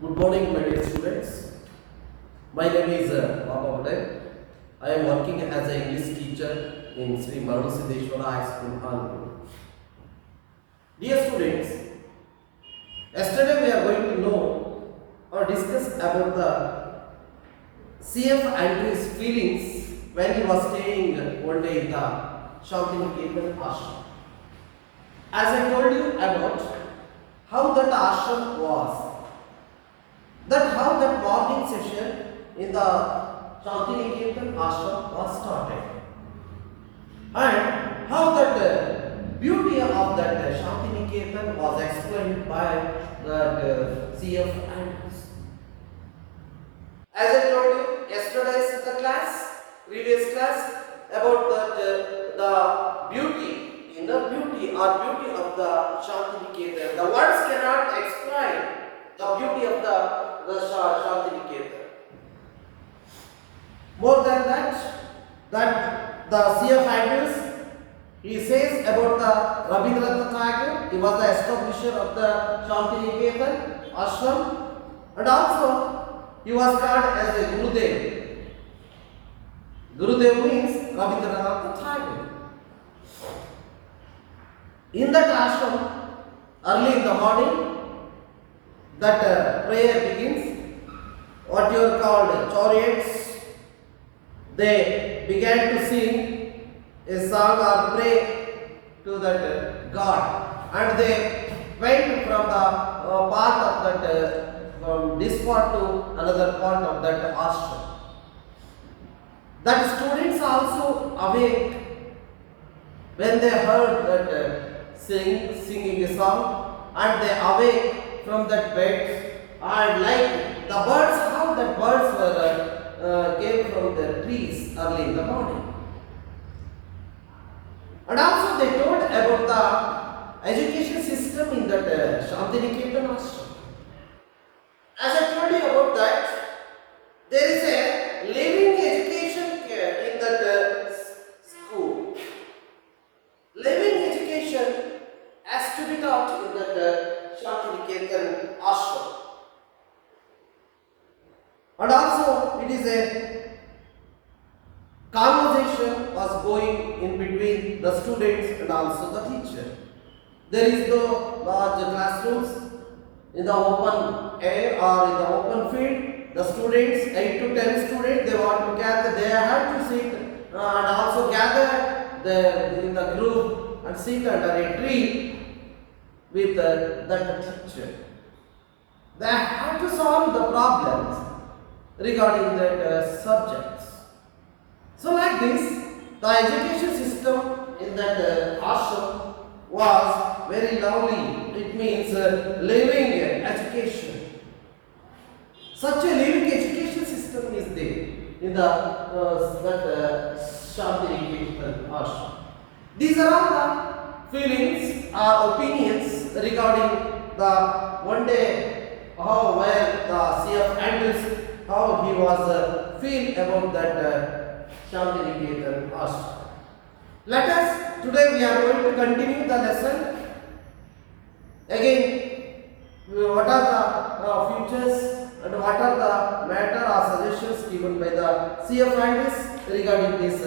Good morning, my dear students. My name is Baba Uday. I am working as an English teacher in Sri Marusideshwara High School, Anur. Dear students, yesterday we are going to know or discuss about the CF Andrew's feelings when he was staying one day in the Shantiniketan ashram. As I told you about how that ashram was, that how that morning session in the Shantiniketan ashram was started, and how that beauty of that Shantiniketan was explained by that CF Andrews. As I told you yesterday's the previous class, about that the beauty, inner beauty or beauty of the Shantiniketan. The words cannot explain the beauty of the Shantiniketan. More than that the CF Andrews, he says about the Rabindranath Tagore. He was the establisher of the Shantiniketan ashram, and also he was called as a Gurudev. Gurudev means Rabindranath Tagore. In that ashram, early in the morning, that prayer begins. What you are called chariots, they began to sing a song or pray to that God, and they went from the part of that from this part to another part of that ashram. That students also awake when they heard that singing a song, and they awake from that bed, and like the birds, how that birds were came from the trees early in the morning. And also they told about the education system in that Shantiniketan ashram. As I told you about that, there is a living education in that school. Living education has to be taught in that Shantiniketan ashram. And also it is a conversation was going in between the students and also the teacher. There is no large classrooms in the open air or in the open field. The students, 8 to 10 students, they want to gather, they have to sit and also gather in the group and sit under a tree with the teacher. They have to solve the problems regarding that subjects. So like this, the education system in that ashram was very lovely. It means living education. Such a living education system is there in the Shantiniketan ashram. These are all the feelings or opinions regarding the one day how where the CF Andrews, how he was feel about that Shantiniketan ashram. Let us, today we are going to continue the lesson. Again, what are the futures and what are the matter or suggestions given by the CF Andrews regarding this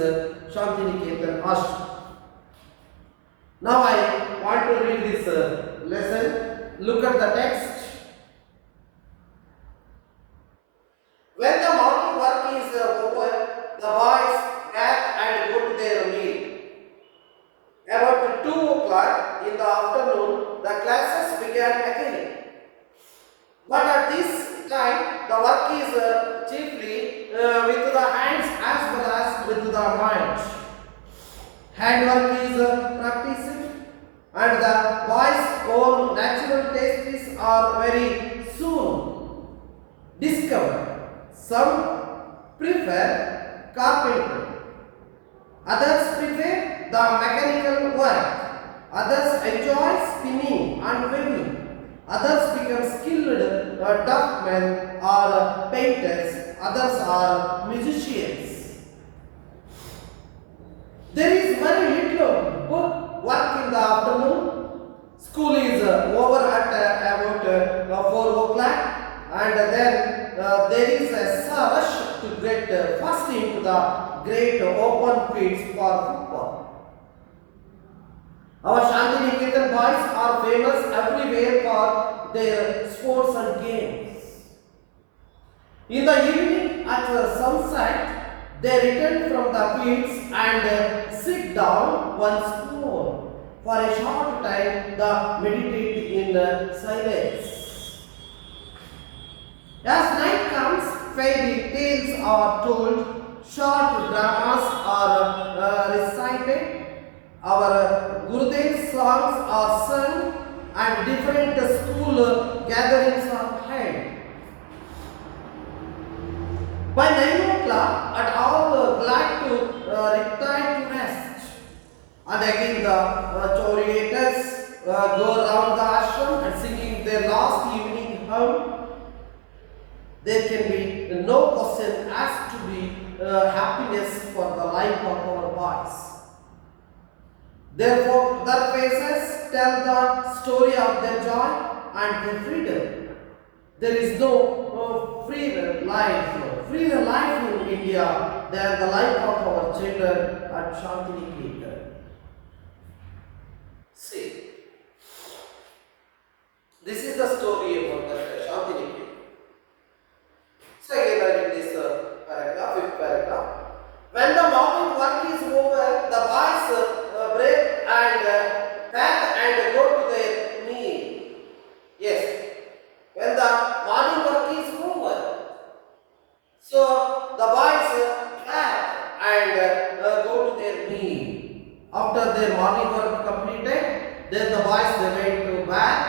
Shantiniketan ashram. Now I want to read this lesson. Look at the text. When the morning work is over, the boys get and go to their meal. About 2 o'clock in the afternoon, the classes began again. But at this time, the work is chiefly with the hands as well as with the mind. Handwork is practiced, and the boys' own natural tastes are very soon discovered. Some prefer carpentry, others prefer the mechanical work, others enjoy spinning and weaving, others become skilled workmen or painters, others are musicians. There is very little book work in the afternoon. School is over at about 4 o'clock, and then there is a rush to get first into the great open fields for football. Our Shantiniketan boys are famous everywhere for their sports and games. In the evening at the sunset, they return from the fields and sit down once more for a short time to meditate in silence. As night comes, fairy tales are told, short dramas are recited, our Gurudev's songs are sung, and different school gatherings are held. By 9 o'clock, at all glad to retire to rest. And again the charioteers go around the ashram and singing their last evening hymn. There can be no question as to the happiness for the life of our boys. Therefore, their faces tell the story of their joy and their freedom. There is no freer life in India than the life of our children at Shantiniketan. See, this is the story about the Shantiniketan. So again I read this fifth paragraph. When the morning work is over, the boys break and pack and go to their meal. Yes, when the morning work is over, so the boys pack and go to their meal. After their morning work completed, then the boys they went to back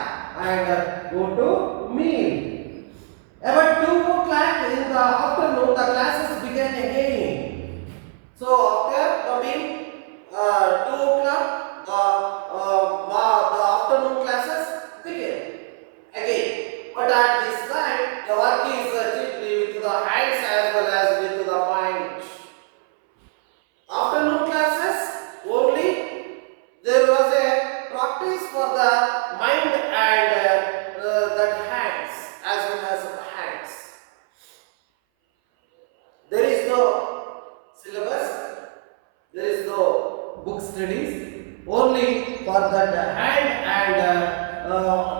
and go to meal. About 2 o'clock in the afternoon, the classes began again. So after the meal, 2 o'clock, the afternoon classes began again. But at this time, the work is chiefly with the hands as well as with the mind. Afternoon classes only there was a practice for the mind and that hands as well as the hands. There is no syllabus, there is no book studies, only for that hand and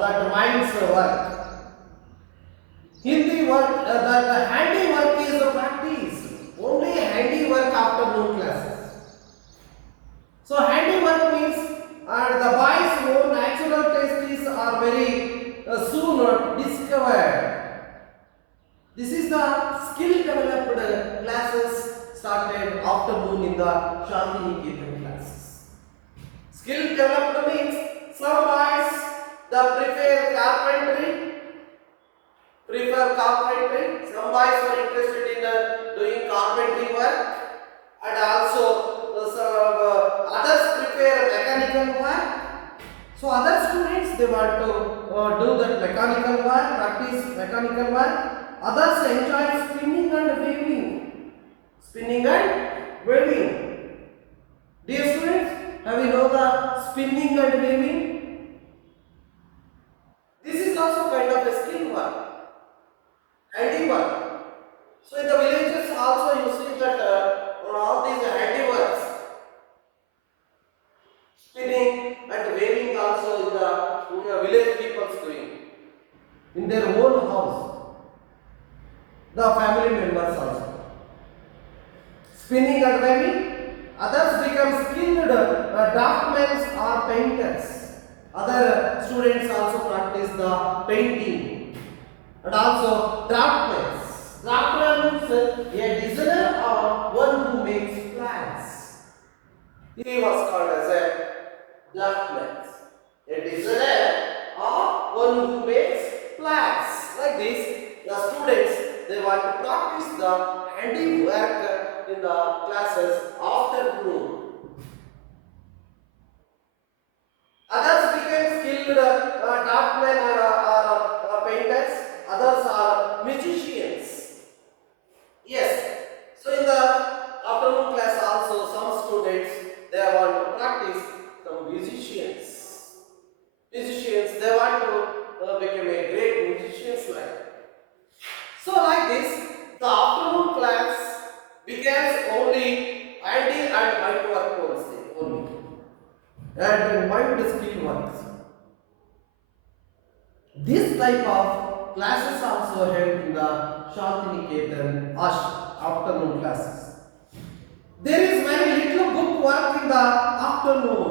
that mind's work. Hindi work, that handiwork is a practice, only handiwork afternoon classes. So handiwork means the boys' own natural tastes are very soon discovered. This is the skill developed classes started afternoon in the Shantiniketan classes. Skill developed means some boys prefer carpentry. Some boys are interested in doing carpentry work, and also some others prefer mechanical work. So other students they want to do that mechanical work, practice mechanical work. Others enjoy spinning and weaving. Dear students, have you know the spinning and weaving? This is also kind of a skill work, handiwork. So in the villages also you see that all these handiworks, spinning and weaving also in the village people doing in their own house. The family members also. Spinning and weaving, others become skilled draftsmen or painters. Other students also practice the painting and also draftsmen. Draftsman means a designer or one who makes plans. He was called as a draftsman. A designer or one who makes plans. Like this, the students they want to practice the handiwork in the classes afternoon. Others became skilled draftsmen or painters. Others are musicians. Yes. So in the afternoon class also some students they want to practice some musicians. Musicians they want to become a great musicians like. works. This type of classes also held in the Shantiniketan afternoon classes. There is very little book work in the afternoon.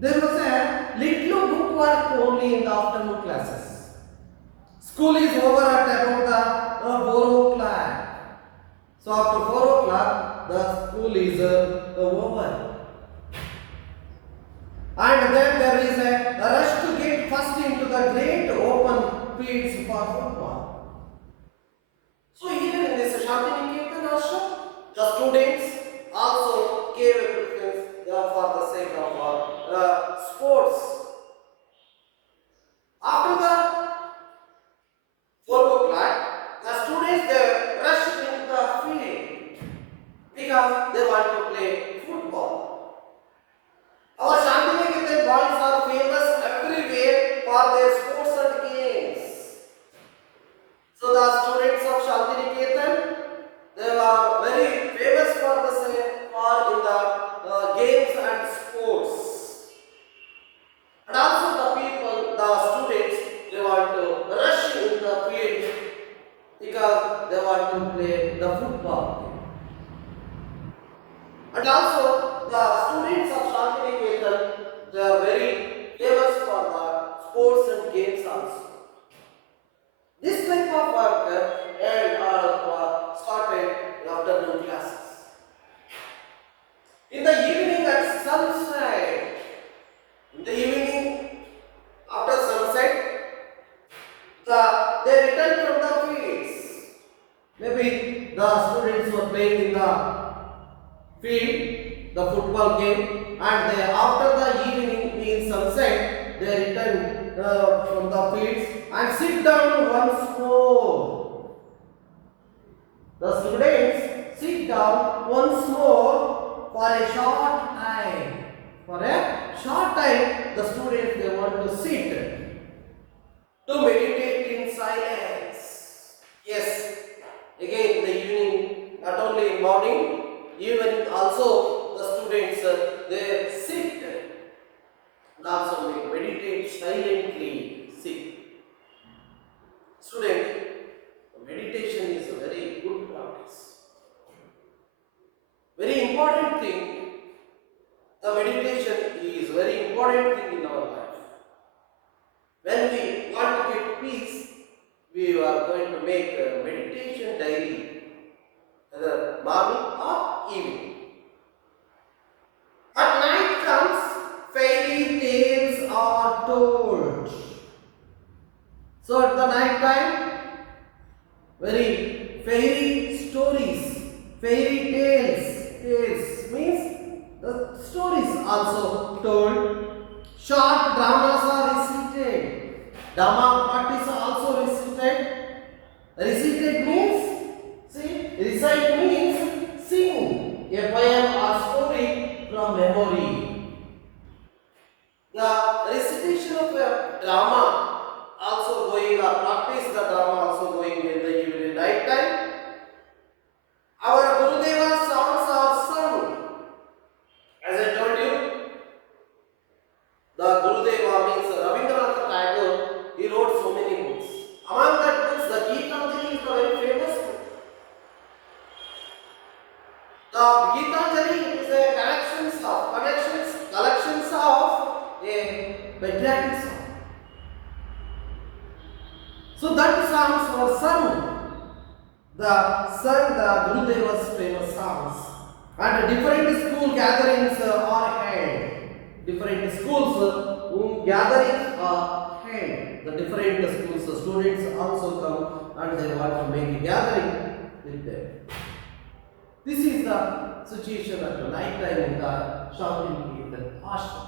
There was a little book work only in the afternoon classes. School is over at about the 4 o'clock. So after 4 o'clock, the school is over. And then there is a rush to get first into the great open fields for football. So here in this Shantiniketan ashram, the students also gave a preference for the sake of sports. After the 4 o'clock, the students they rushed into the field because they want to play football. Our Shantiniketan boys are famous everywhere for their sports and games. So the students of Shantiniketan, they are very famous for the same for in the games and sports. And also the people, the students, they want to rush in the field because they want to play the football. And also the students of Shantiniketan, they are very famous for the sports and games also. This type of work and are started in afternoon classes. In the evening at sunset, in the evening after sunset, they return from the fields. Maybe the students were playing in the field, the football game, and after the evening means sunset, they return from the fields and sit down once more. The students sit down once more for a short time. For a short time, the students they want to sit to meditate in silence. Yes, again in the evening, not only in morning, even also the students they sit and also meditate silently. Sit. Student, meditation is a very good practice. Very important thing. The meditation is very important thing in our life. When we want to get peace, we are going to make a meditation daily, either morning or evening. At night comes, fairy tales are told. So at the night time, very fairy stories, fairy tales means the stories also told. Short dramas are recited. Drama practice also recited. Recited means, see, recite means sing a poem or story from memory. The recitation of a drama also going or practice the drama also going in the evening night time. Our Gurudeva's songs are sung. As I told you, the Gurudeva means Rabindranath Tagore, he wrote so many books. Among that books, the Gitanjali is a very famous book. The Gitanjali is a collections of a patriotic song. So that songs were sung. The Gurudeva's famous songs. And different school gatherings are held. Different schools gatherings are held. The different schools, students also come and they want to make a gathering with them. This is the situation at the night time in the Shantiniketan ashram.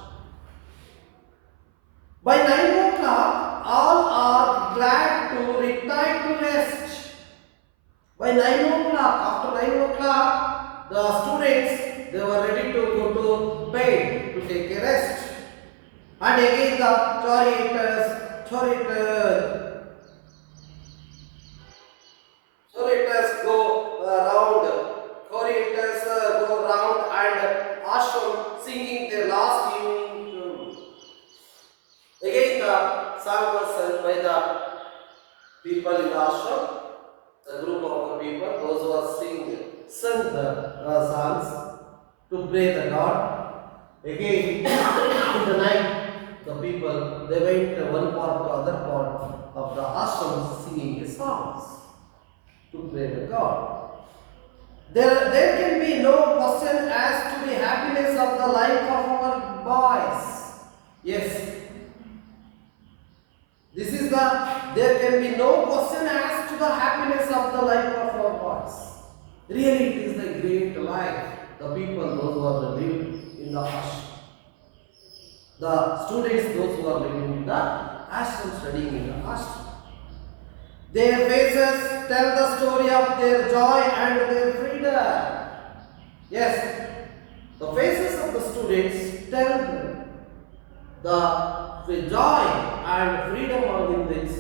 By 9 o'clock, all are glad to retire to rest. By 9 o'clock, after 9 o'clock, the students they were ready to go to bed to take a rest. And again the chorators go round and ashram singing their last evening tune. people in the ashram, the group of the people, those who are sung the songs to pray the God. Again, in the night, the people, they went one part to other part of the ashram singing the songs to pray the God. There can be no question as to the happiness of the life of our boys. Yes. There can be no question as to the happiness of the life of our boys. Really, it is the great life, the people, those who are living in the ashram. The students, those who are living in the ashram, studying in the ashram. Their faces tell the story of their joy and their freedom. Yes, the faces of the students tell the joy and freedom of in this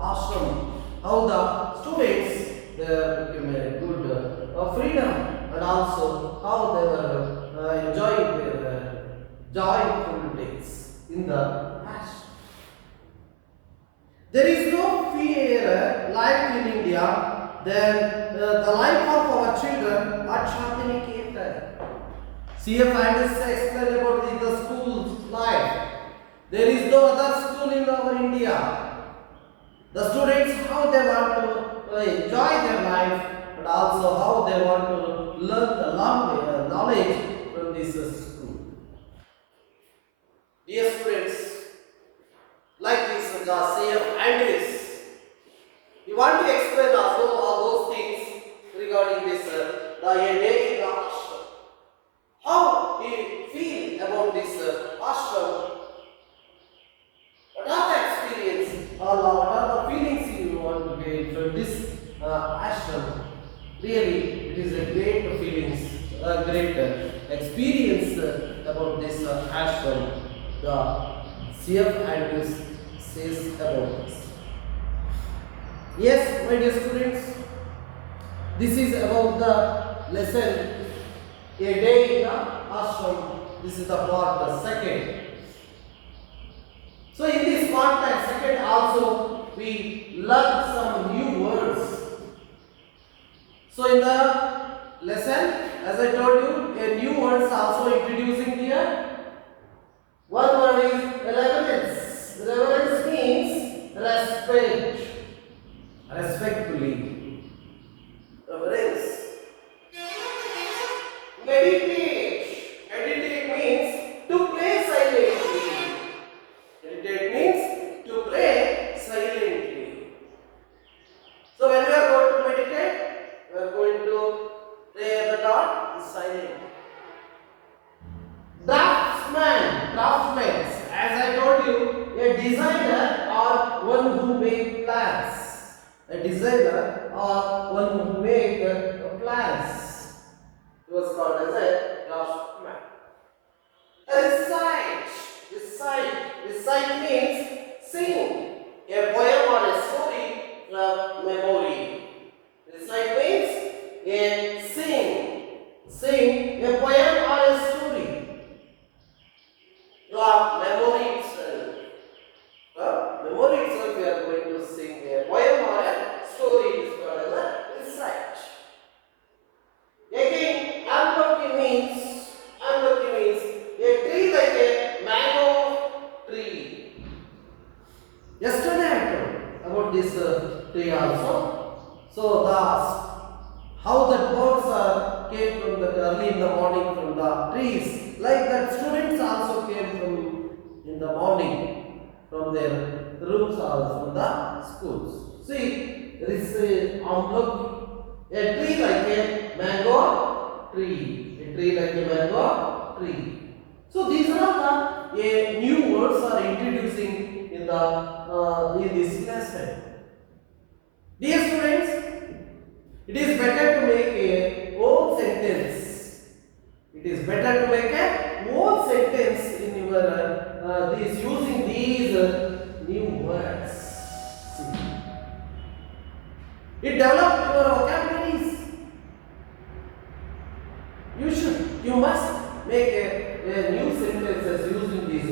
ashram. How the students became a good freedom, and also how they were enjoying their joyful days in the ashram. There is no fear life in India than the life of our children at Shantiniketan. CF Andrews explained about the school's life. There is no other school in our India. The students, how they want to enjoy their life, and also how they want to learn the knowledge from this school. Dear students, like this, the CF Andrews, you want to explain also all those things regarding this the day in the ashram. How do you feel about this ashram? What are the experience or what are the feelings you want to gain from this ashram? Really, it is a great feelings, a great experience about this ashram. The CF Andrews says about this. Yes, my dear students, this is about the lesson a day in the ashram. This is the part the second. So in this part second also we learn some new words. So in the lesson, as I told you, a new words also introducing here. One word is reverence. Reverence means respect. Respectfully. Reverence. Meditate. Meditate means to pray silently. Meditate means to pray silently. So when we are going to meditate, we are going to pray the God is silent. Draftsman, as I told you, a designer or one who makes plans. A designer or one who makes plans. It was called as a draftsman. Recite means sing a poem or a story from memory. Recite means sing a poem or a story. Memory itself. Memory itself, we are going to sing a poem or a story is called as a recite. Again, unlucky means a tree like a mango tree. Yesterday I told about this tree also. So how the birds came from the early in the morning from the trees. Like that, students also came from in the morning from their rooms or from the schools. See, there is a tree like a mango tree. A tree like a mango tree. So these are the new words are introducing in this lesson. Dear students, it is better to make a whole sentence. It is better to make a whole sentence in your using these new words. See. It develops your vocabularies. You must make a new sentences using these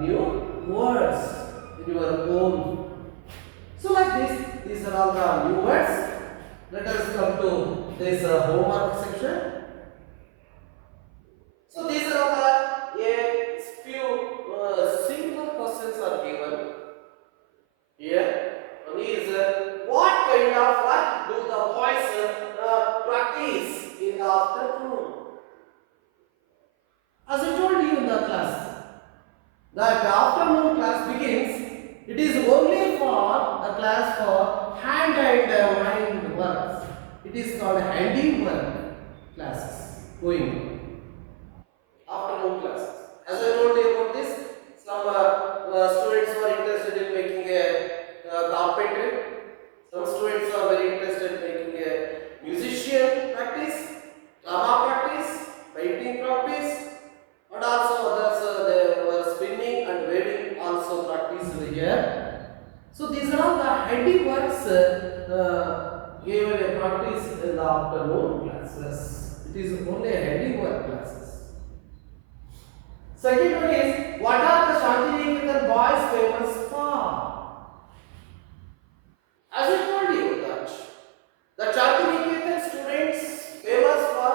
new words in your own. So like this are all the new words. Let us come to this homework section. So these are the a few simple questions are given here. One is what kind of work do the boys practice in the afternoon? As I told you in the class, that the afternoon class begins. It is only for the class for hand and mind works. It is called handiwork classes going on. Afternoon classes. As I told you about this, some students were interested in making a carpentry. Some students are very interested in making a musician practice, drama practice, painting practice, and also others they were spinning and weaving also practiced here. So these are all the handiworks given a practice in the afternoon classes. It is only a handiwork classes. Second one is what are the Shantiniketan boys famous for? As I told you that the Shantiniketan students famous for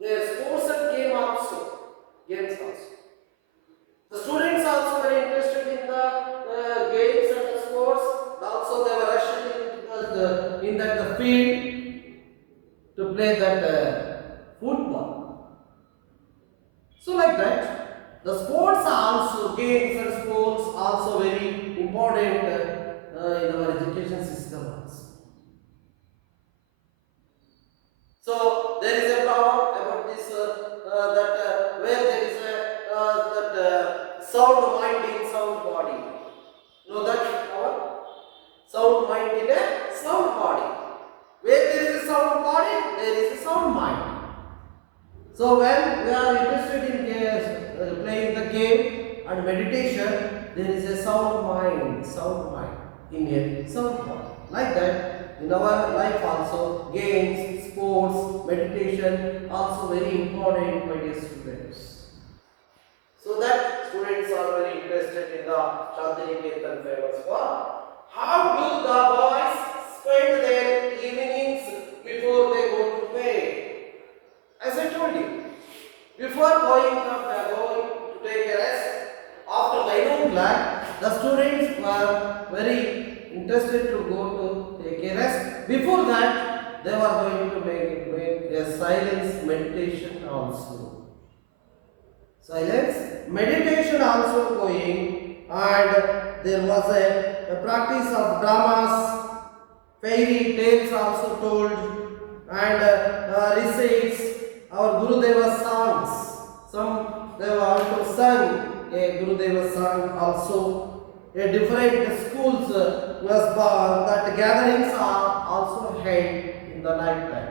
their sports and games also. The students also very interested in the games and the sports. Also they were rushed in the field to play that football. So like that, the sports are also games and sports also very important in our education system also. So there is a problem about this that where there is a that sound mind in sound body. Know that our sound mind in a sound body. Where there is a sound body, there is a sound mind. So when we are interested in playing the game and meditation, there is a sound mind in a sound body. Like that, in our life also, games, sports, meditation also very important, my dear students. So that students are very interested in the Shantiniketan famous for. How do the boys spend their evenings before they go to bed? As I told you, before going to take a rest, after 9 o'clock, the students were very interested to go to take a rest. Before that, they were going to make a silence meditation also. Silence meditation also going, and there was a practice of dramas, fairy tales also told, and recites our Gurudeva songs. Some they were also sung a Gurudeva song also. A different schools was that gatherings are also held in the night time.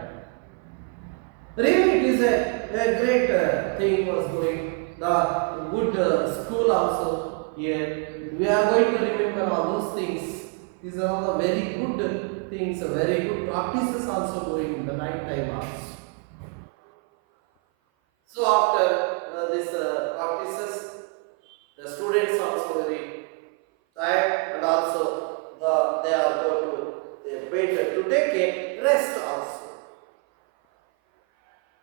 Really, it is a great thing was going. The good school also here. We are going to remember all those things. These are all the very good things, very good practices also going in the night time also. So after these practices, the students also very tired, and also they are going to bed to take a rest also.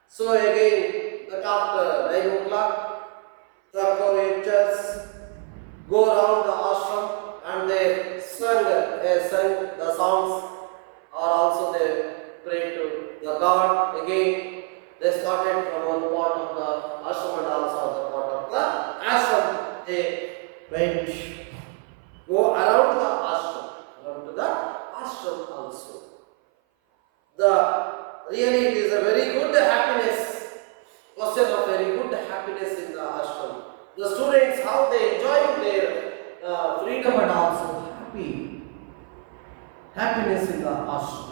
So again, that after 9 o'clock, the courageous go around the ashram and they sang the songs, or also they pray to the God. Again, they started from one part of the ashram and also other part of the ashram. They went go around to the ashram also. Really it is a very good happiness, question of very good happiness in the ashram. The students, how they enjoy their freedom and also happiness in the ashram.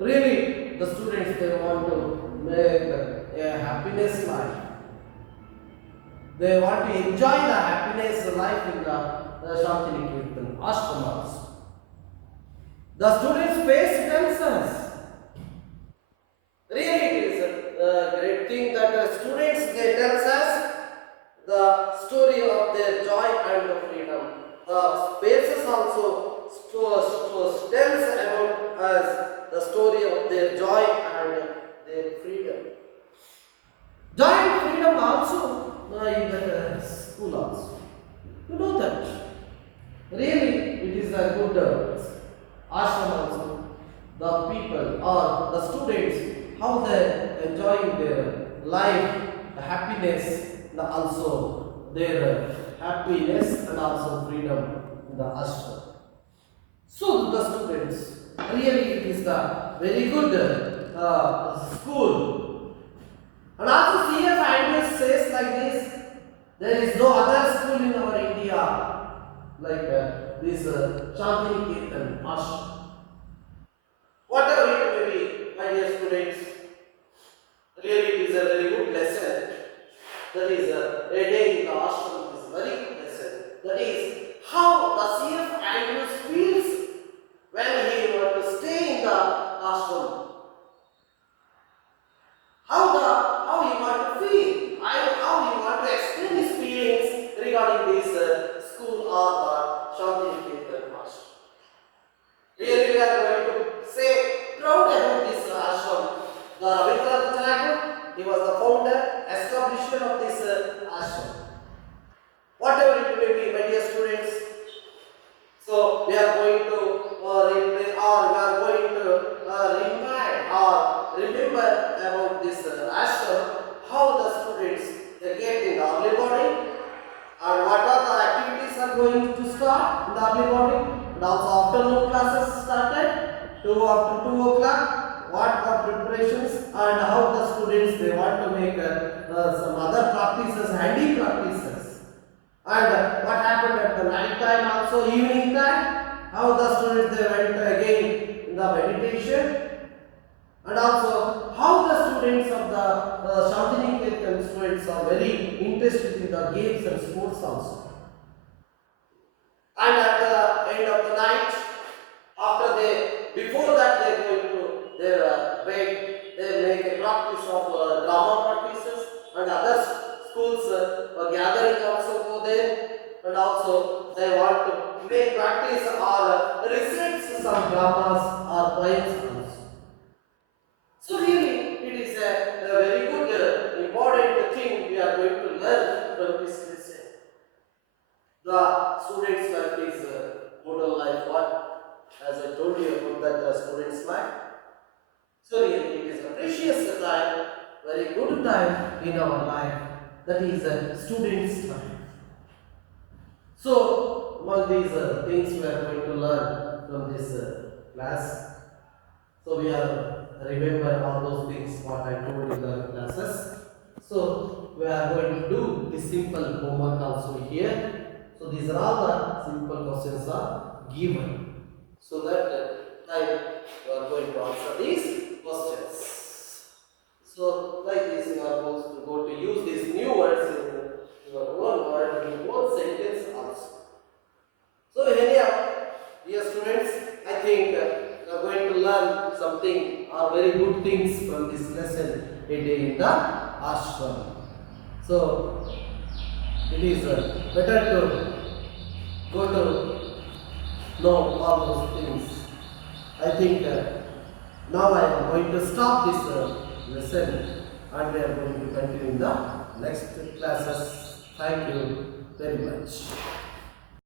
Really, the students, they want to make a happiness life. They want to enjoy the happiness life in the Shantiniketan ashram also. The students face themselves. Really, it is a great thing that the students, they tell us the story of their joy and the freedom. The spaces also tells way of their joy and their freedom. Joy and freedom also in the school also. You know that. Really, it is a good ashram also. The people or the students, how they enjoying their life, the happiness, and also their happiness and also freedom in the ashram. So the students, really it is the very good school. And also C.F. Andrews says like this, there is no other school in our India like this Shantiniketan ashram. Whatever it may be, my dear students, really it is a very good lesson. That is a day in the ashram is a very good lesson. That is how the C.F. Andrews feels when he wants to stay in the ashram. How he want to feel, how he want to explain his feelings regarding this school or the Shantiniketan ashram. Really we are going to say proud about this ashram. The Rabindranath Tagore, he was the founder, establisher of this ashram. Whatever it may be, my dear students, so we are going to replay or we are going to remind or remember about this ashram, how the students they get in the early morning and what are the activities are going to start in the early morning, and also afternoon classes started after 2 o'clock, what are preparations and how the students they want to make some other practices, handy practices. And what happened at the night time also, evening time, how the students they went again in the meditation, and also how the students of the Shantiniketan students are very interested in the games and sports also. And at the end of the night, before that they go into their bed, they make a practice of drama practices, and other schools gathering also go there, and also they want to make practice or recite some dramas or poems also. So really it is a very good important thing we are going to learn from this lesson. The student's life is model life. What, as I told you about that student's life. So really it is a precious time, very good time in our life. That is a student's time. So among these things we are going to learn from this class. So we are remember all those things what I told in the classes. So we are going to do this simple homework also here. So these are all the simple questions are given. So that time you are going to answer these questions. So like this you are going to use these new words in your own word, in your own sentence also. So anyhow, dear students, I think you are going to learn something or very good things from this lesson a day in the ashram. So it is better to go to know all those things. I think now I am going to stop this lesson and we are going to continue in the next classes. Thank you very much.